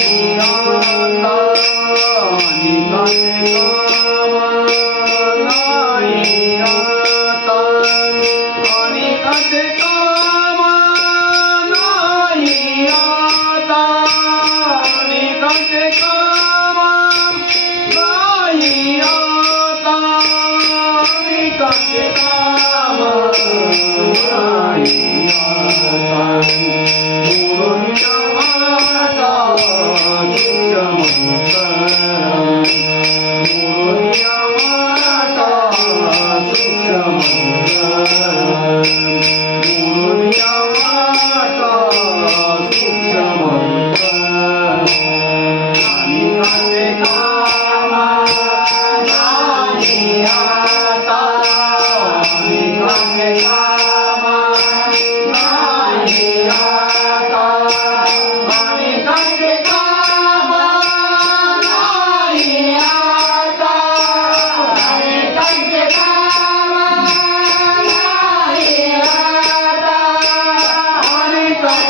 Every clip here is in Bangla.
Thank you.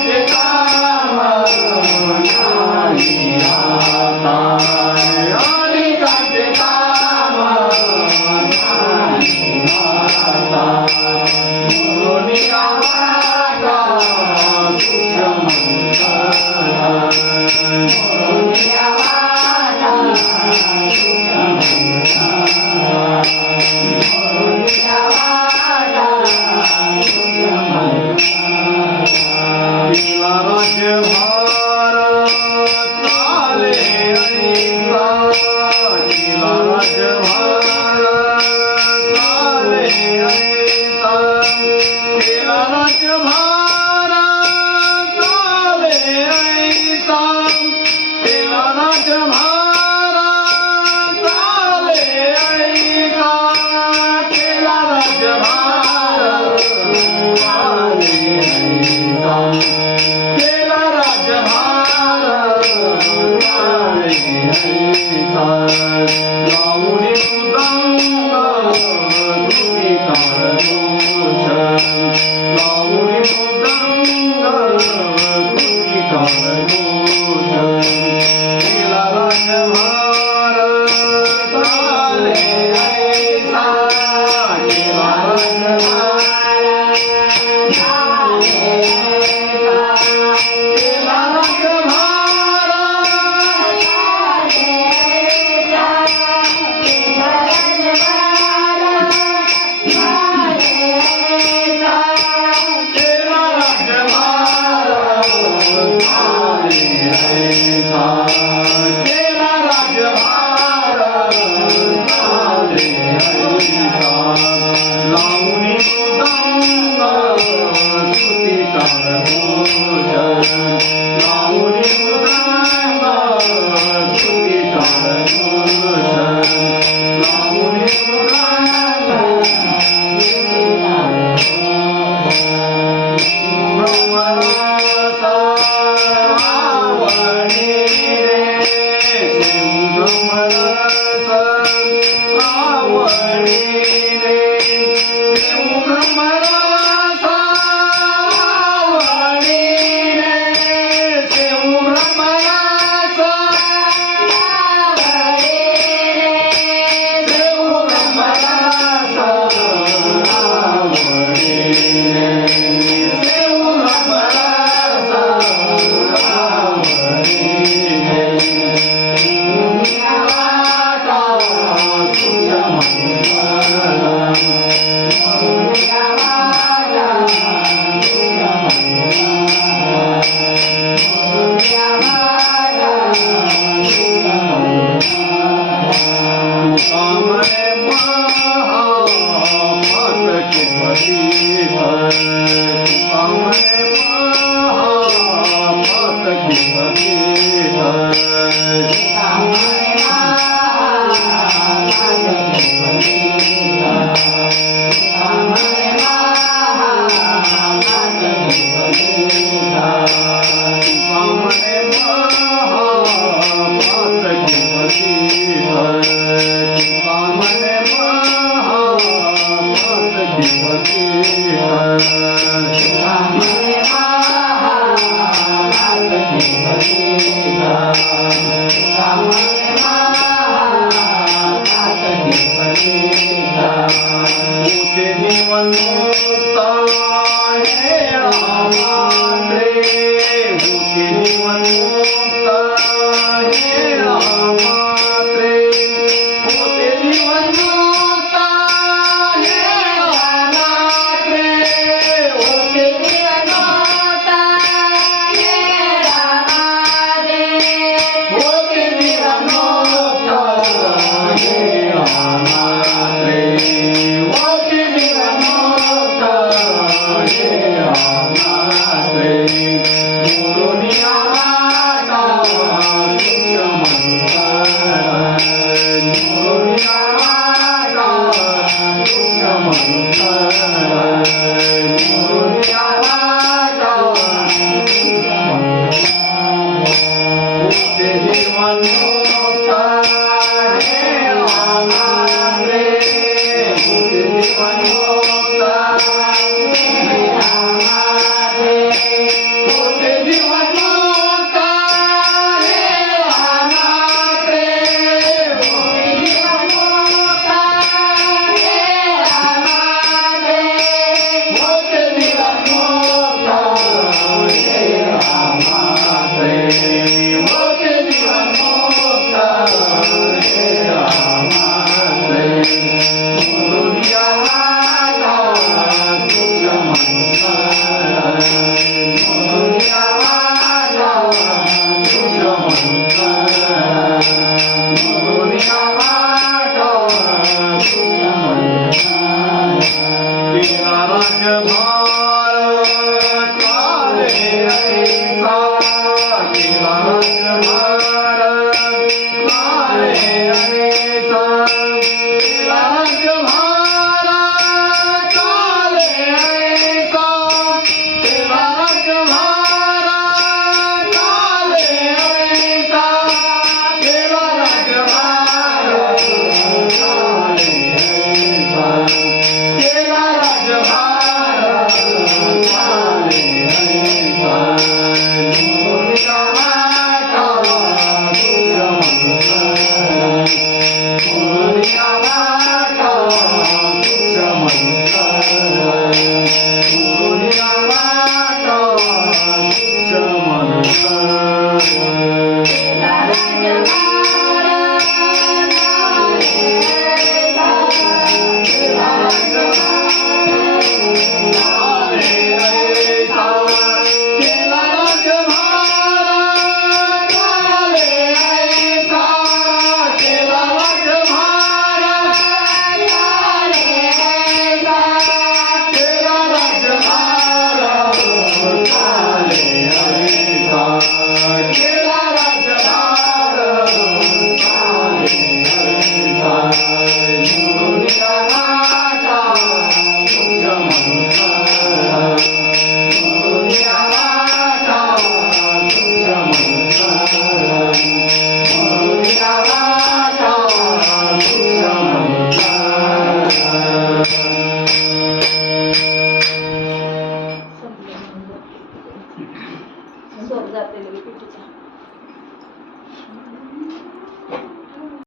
Yeah. 北方 on. 起来。